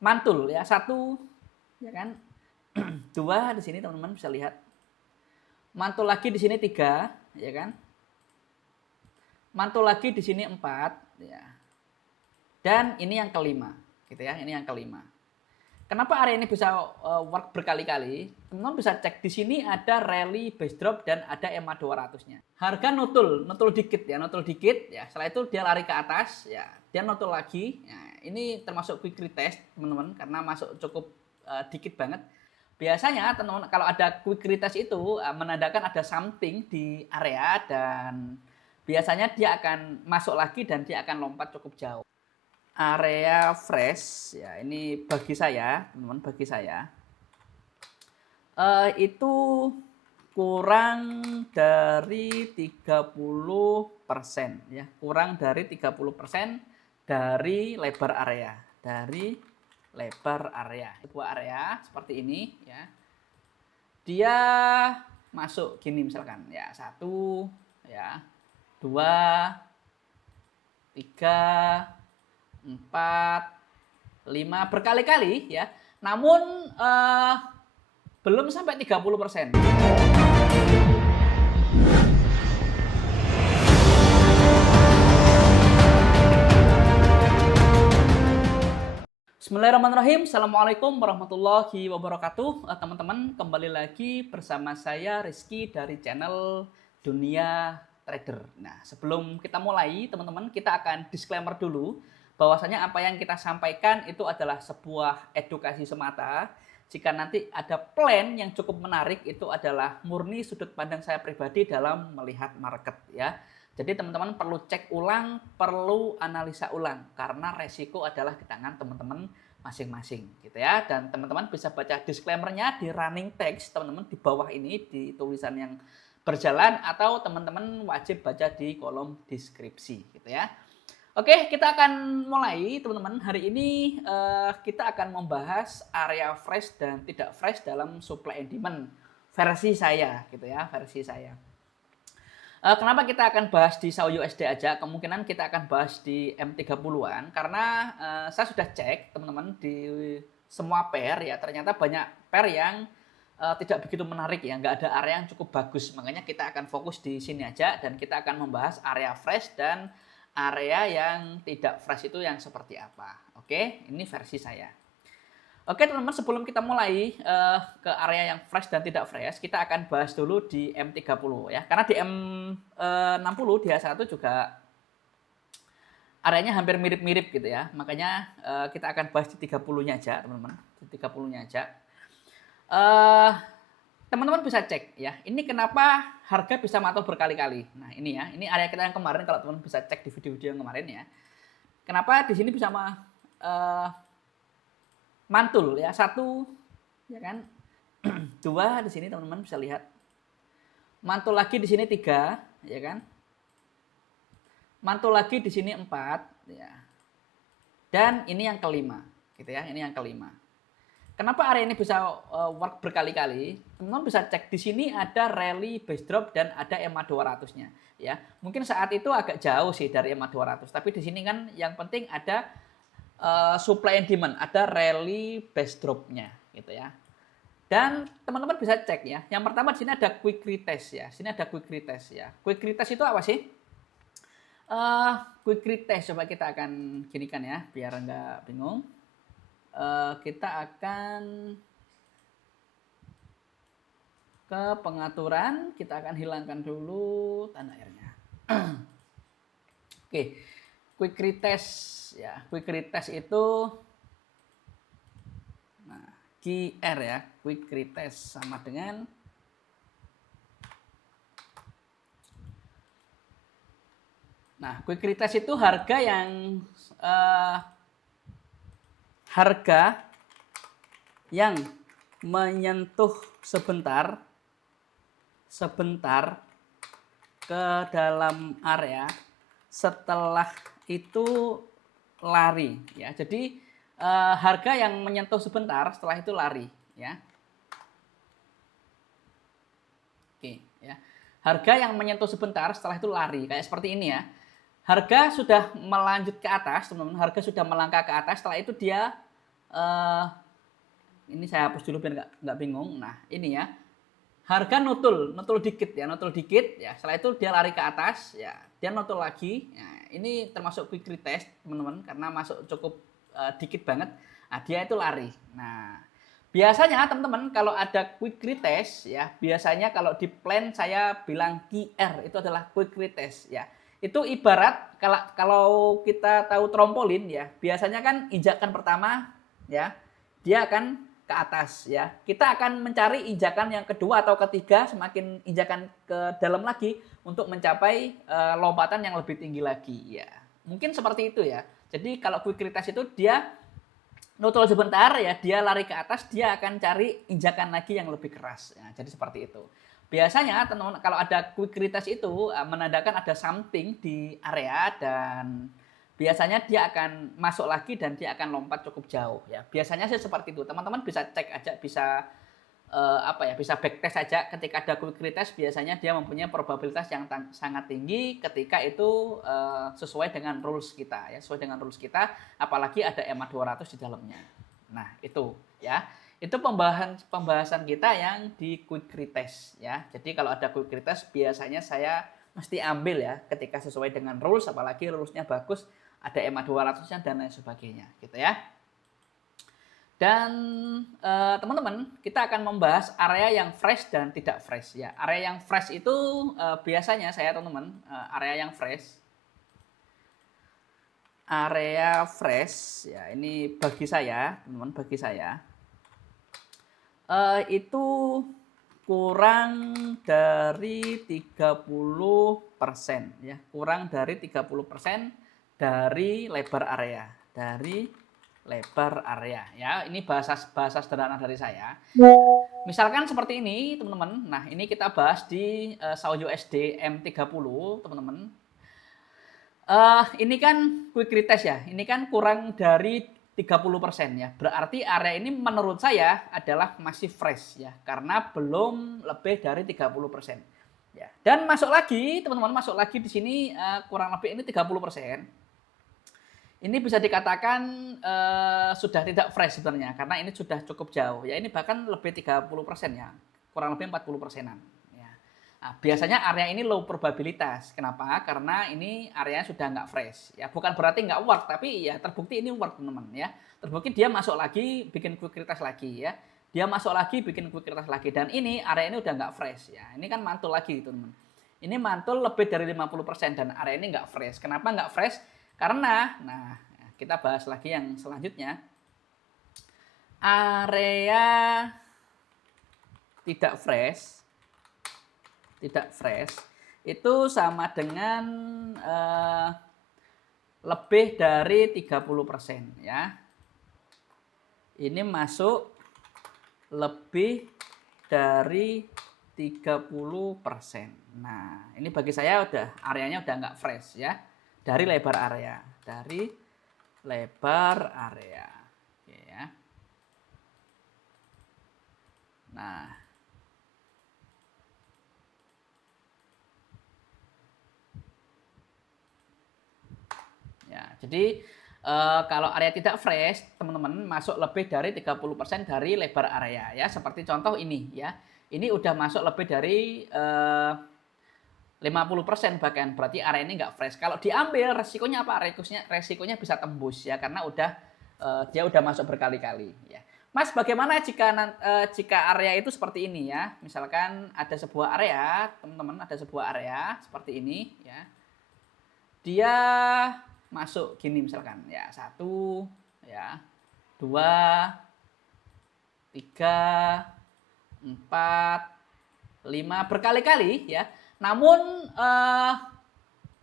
mantul ya, satu ya kan. Dua di sini teman-teman bisa lihat. Mantul lagi di sini tiga ya kan. Mantul lagi di sini empat ya. Dan ini yang kelima gitu ya, ini yang kelima. Kenapa area ini bisa work berkali-kali? Teman-teman bisa cek di sini ada rally base drop dan ada EMA 200-nya. Harga nutul dikit ya, nutul dikit ya. Setelah itu dia lari ke atas ya, dia nutul lagi. Nah, ini termasuk quick retest teman-teman karena masuk cukup dikit banget. Biasanya teman-teman kalau ada quick retest itu menandakan ada something di area dan biasanya dia akan masuk lagi dan dia akan lompat cukup jauh. Area fresh ya, ini bagi saya teman-teman, bagi saya itu kurang dari 30% ya, kurang dari 30% dari lebar area, dari lebar area. Sebuah area seperti ini ya, dia masuk gini misalkan ya, satu ya, dua, tiga, 4, 5 berkali-kali ya. Namun belum sampai 30%. Bismillahirrahmanirrahim. Assalamualaikum warahmatullahi wabarakatuh. Teman-teman, kembali lagi bersama saya Rizky dari channel Dunia Trader. Nah, sebelum kita mulai, teman-teman, kita akan disclaimer dulu bahwasanya apa yang kita sampaikan itu adalah sebuah edukasi semata. Jika nanti ada plan yang cukup menarik, itu adalah murni sudut pandang saya pribadi dalam melihat market ya. Jadi teman-teman perlu cek ulang, perlu analisa ulang karena resiko adalah di tangan teman-teman masing-masing gitu ya. Dan teman-teman bisa baca disclaimer-nya di running text teman-teman di bawah ini di tulisan yang berjalan atau teman-teman wajib baca di kolom deskripsi gitu ya. Oke, kita akan mulai teman-teman. Hari ini kita akan membahas area fresh dan tidak fresh dalam supply and demand versi saya gitu ya, versi saya. Kenapa kita akan bahas di SAU USD aja? Kemungkinan kita akan bahas di M30-an karena saya sudah cek teman-teman di semua pair ya, ternyata banyak pair yang tidak begitu menarik ya, nggak ada area yang cukup bagus. Makanya kita akan fokus di sini aja dan kita akan membahas area fresh dan area yang tidak fresh itu yang seperti apa. Oke, ini versi saya. Oke teman-teman, sebelum kita mulai ke area yang fresh dan tidak fresh, kita akan bahas dulu di M30 ya. Karena di M60 di H1 juga areanya hampir mirip-mirip gitu ya. Makanya kita akan bahas di 30-nya aja teman-teman, di 30-nya aja. Teman-teman bisa cek ya, ini kenapa harga bisa mantul berkali-kali. Nah ini ya, ini area kita yang kemarin, kalau teman-teman bisa cek di video-video yang kemarin ya. Kenapa di sini bisa mantul ya, satu ya kan. Dua di sini teman-teman bisa lihat. Mantul lagi di sini tiga ya kan. Mantul lagi di sini empat ya. Dan ini yang kelima gitu ya, ini yang kelima. Kenapa area ini bisa work berkali-kali? Teman-teman bisa cek di sini ada rally base drop dan ada EMA 200-nya ya. Mungkin saat itu agak jauh sih dari EMA 200, tapi di sini kan yang penting ada supply and demand, ada rally base drop-nya gitu ya. Dan teman-teman bisa cek ya. Yang pertama di sini ada quick retest ya. Sini ada quick retest ya. Quick retest itu apa sih? Quick retest coba kita akan ginikan ya biar nggak bingung. Kita akan ke pengaturan, kita akan hilangkan dulu tanda airnya. Oke, quick retest ya. Quick retest itu QR ya, quick retest sama dengan quick retest itu harga yang menyentuh sebentar ke dalam area, setelah itu lari ya. Jadi harga yang menyentuh sebentar, setelah itu lari ya. Oke ya. Harga yang menyentuh sebentar, setelah itu lari, kayak seperti ini ya. Harga sudah melanjut ke atas, teman-teman. Harga sudah melangkah ke atas, setelah itu dia eh, ini saya hapus dulu biar nggak bingung. Nah ini ya, harga nutul dikit ya, nutul dikit ya. Setelah itu dia lari ke atas ya, dia nutul lagi. Nah, ini termasuk quick retest teman-teman karena masuk cukup dikit banget. Nah, dia itu lari. Nah, biasanya teman-teman kalau ada quick retest ya, biasanya kalau di plan saya bilang QR itu adalah quick retest ya. Itu ibarat kalau kita tahu trampolin ya, biasanya kan injakan pertama ya, dia akan ke atas ya. Kita akan mencari injakan yang kedua atau ketiga, semakin injakan ke dalam lagi untuk mencapai lompatan yang lebih tinggi lagi ya. Mungkin seperti itu ya. Jadi kalau quick retest itu dia nutul sebentar ya, dia lari ke atas, dia akan cari injakan lagi yang lebih keras. Ya, jadi seperti itu. Biasanya teman-teman kalau ada quick retest itu menandakan ada something di area dan biasanya dia akan masuk lagi dan dia akan lompat cukup jauh ya. Biasanya sih seperti itu. Teman-teman bisa cek aja, bisa bisa backtest saja ketika ada quick retest. Biasanya dia mempunyai probabilitas yang sangat tinggi ketika itu sesuai dengan rules kita ya, sesuai dengan rules kita, apalagi ada EMA 200 di dalamnya. Nah, itu ya. Itu pembahasan kita yang di quick retest ya. Jadi kalau ada quick retest biasanya saya mesti ambil ya ketika sesuai dengan rules, apalagi rulesnya bagus, ada EMA 200-nya dan lain sebagainya gitu ya. Dan teman-teman, kita akan membahas area yang fresh dan tidak fresh ya. Area yang fresh itu biasanya saya teman-teman, area yang fresh ya, ini bagi saya teman-teman, bagi saya itu kurang dari 30% ya, kurang dari 30% dari lebar area, ya. Ini bahasa sederhana dari saya. Misalkan seperti ini teman-teman. Nah, ini kita bahas di SAUUSD M30 teman-teman. Ini kan quick retest ya. Ini kan kurang dari 30% ya. Berarti area ini menurut saya adalah masih fresh ya, karena belum lebih dari 30%. Ya. Dan masuk lagi, teman-teman, masuk lagi di sini kurang lebih ini 30%. Ini bisa dikatakan sudah tidak fresh sebenarnya karena ini sudah cukup jauh. Ya, ini bahkan lebih 30% ya. Kurang lebih 40%-an. Nah, biasanya area ini low probabilitas. Kenapa? Karena ini area sudah nggak fresh. Ya, bukan berarti nggak work, tapi ya terbukti ini work teman-teman ya. Terbukti dia masuk lagi, bikin quick retest lagi ya. Dia masuk lagi, bikin quick retest lagi. Dan ini area ini udah nggak fresh ya. Ini kan mantul lagi teman-teman. Ini mantul lebih dari 50% dan area ini nggak fresh. Kenapa nggak fresh? Karena, nah kita bahas lagi yang selanjutnya. Area tidak fresh itu sama dengan lebih dari 30% ya. Ini masuk lebih dari 30%. Nah, ini bagi saya areanya udah nggak fresh ya. Dari lebar area. Oke ya. Nah, ya, jadi kalau area tidak fresh, teman-teman masuk lebih dari 30% dari lebar area ya. Seperti contoh ini ya. Ini udah masuk lebih dari 50% bahkan, berarti area ini nggak fresh. Kalau diambil resikonya apa? Resikonya bisa tembus ya, karena dia udah masuk berkali-kali ya. Mas, bagaimana jika area itu seperti ini ya? Misalkan ada sebuah area, teman-teman, ada sebuah area seperti ini ya. Dia masuk gini misalkan ya, 1 ya, 2 3 4 5 berkali-kali ya. Namun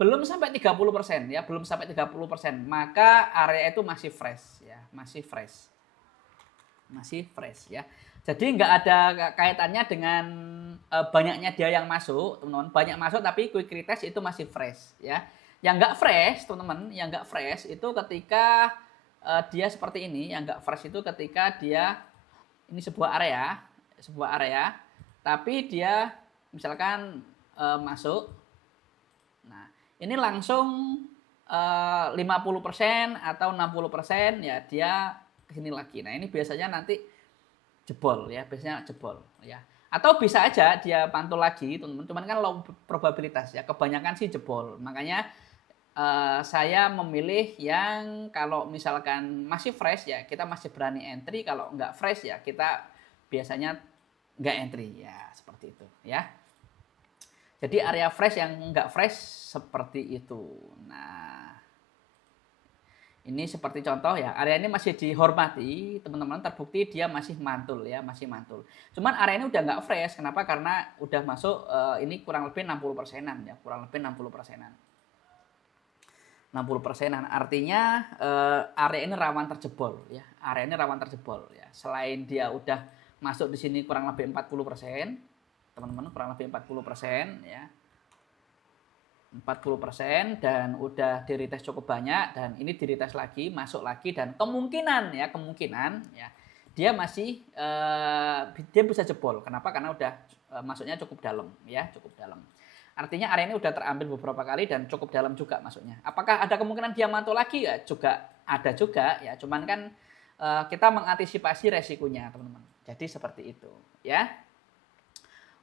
belum sampai 30% ya, belum sampai 30%. Maka area itu masih fresh ya, masih fresh ya. Jadi nggak ada kaitannya dengan banyaknya dia yang masuk, teman-teman. Banyak masuk tapi quick retest itu masih fresh ya. Yang nggak fresh, teman-teman, yang nggak fresh itu ketika dia seperti ini. Yang nggak fresh itu ketika dia ini sebuah area, tapi dia misalkan masuk. Nah, ini langsung 50% atau 60% ya, dia ke sini lagi. Nah, ini biasanya nanti jebol ya, biasanya jebol ya. Atau bisa aja dia mantul lagi, teman-teman. Cuman kan low probabilitas ya, kebanyakan sih jebol. Makanya saya memilih yang kalau misalkan masih fresh ya, kita masih berani entry. Kalau nggak fresh ya, kita biasanya nggak entry ya, seperti itu ya. Jadi area fresh yang nggak fresh seperti itu. Nah, ini seperti contoh ya, area ini masih dihormati, teman-teman, terbukti dia masih mantul ya, masih mantul. Cuman area ini udah nggak fresh, kenapa? Karena udah masuk ini kurang lebih 60%-an ya, kurang lebih 60%-an. 60%-an artinya area ini rawan terjebol ya, area ini rawan terjebol ya. Selain dia udah masuk di sini kurang lebih 40%, teman-teman, kurang lebih 40% ya. 40% dan udah di retest cukup banyak, dan ini di retest lagi, masuk lagi, dan kemungkinan ya dia masih dia bisa jebol. Kenapa? Karena udah masuknya cukup dalam ya, cukup dalam. Artinya area ini udah terambil beberapa kali dan cukup dalam juga masuknya. Apakah ada kemungkinan dia mantul lagi? Ya juga ada juga ya, cuman kan kita mengantisipasi resikonya, teman-teman. Jadi seperti itu ya.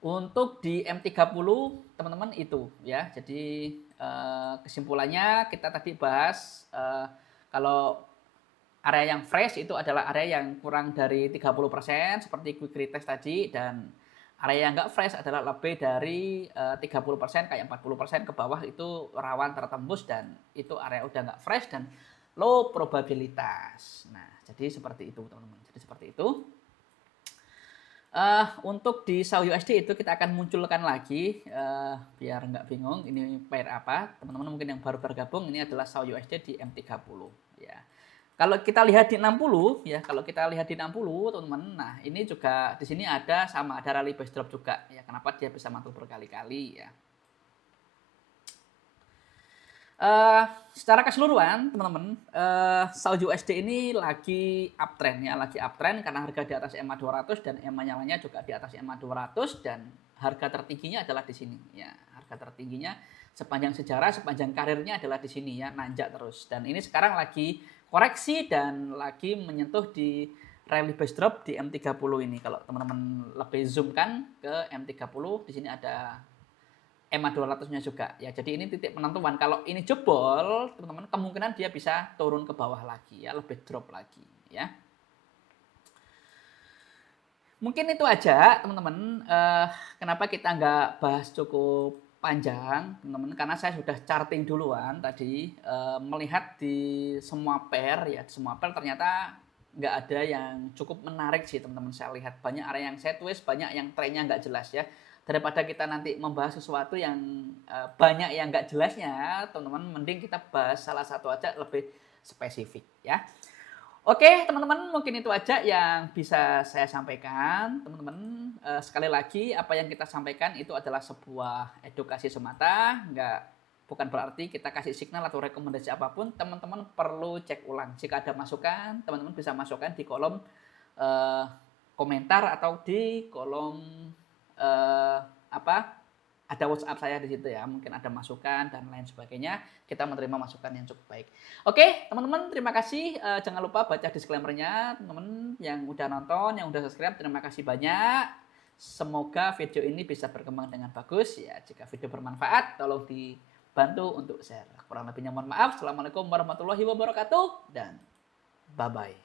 Untuk di M30 teman-teman itu ya. Jadi kesimpulannya kita tadi bahas kalau area yang fresh itu adalah area yang kurang dari 30% seperti quick retest tadi, dan area yang enggak fresh adalah lebih dari 30%, kayak 40% ke bawah itu rawan tertembus, dan itu area udah enggak fresh dan low probabilitas. Nah, jadi seperti itu teman-teman. Jadi seperti itu. Untuk di SAU USD itu kita akan munculkan lagi biar nggak bingung ini pair apa. Teman-teman mungkin yang baru bergabung, ini adalah SAU USD di M30 ya. Kalau kita lihat di 60 ya, kalau kita lihat di 60 teman-teman, nah ini juga di sini ada sama, ada rally base drop juga ya. Kenapa dia bisa mantul berkali-kali ya? Secara keseluruhan teman-teman, SAU USD ini lagi uptrend ya, lagi uptrend karena harga di atas EMA 200 dan EMA nyalanya juga di atas EMA 200, dan harga tertingginya adalah di sini ya. Harga tertingginya sepanjang sejarah, sepanjang karirnya adalah di sini ya, nanjak terus. Dan ini sekarang lagi koreksi dan lagi menyentuh di rally base drop di M30 ini. Kalau teman-teman lebih zoom kan ke M30, di sini ada EMA 200-nya juga ya. Jadi ini titik penentuan. Kalau ini jebol, teman-teman, kemungkinan dia bisa turun ke bawah lagi ya, lebih drop lagi ya. Mungkin itu aja teman-teman. Kenapa kita nggak bahas cukup panjang, teman-teman? Karena saya sudah charting duluan tadi, melihat di semua pair ya, semua pair ternyata nggak ada yang cukup menarik sih, teman-teman. Saya lihat banyak area yang sideways, banyak yang trennya nggak jelas ya. Daripada kita nanti membahas sesuatu yang banyak yang nggak jelasnya, teman-teman, mending kita bahas salah satu aja lebih spesifik ya. Oke teman-teman, mungkin itu aja yang bisa saya sampaikan. Teman-teman, sekali lagi apa yang kita sampaikan itu adalah sebuah edukasi semata, bukan berarti kita kasih signal atau rekomendasi apapun. Teman-teman perlu cek ulang. Jika ada masukan, teman-teman bisa masukkan di kolom komentar atau di kolom ada WhatsApp saya di situ ya, mungkin ada masukan dan lain sebagainya. Kita menerima masukan yang cukup baik. Oke teman-teman, terima kasih. Jangan lupa baca disclaimer-nya, teman-teman yang udah nonton, yang udah subscribe, terima kasih banyak. Semoga video ini bisa berkembang dengan bagus ya. Jika video bermanfaat, tolong dibantu untuk share. Kurang lebihnya mohon maaf. Assalamualaikum warahmatullahi wabarakatuh dan bye bye.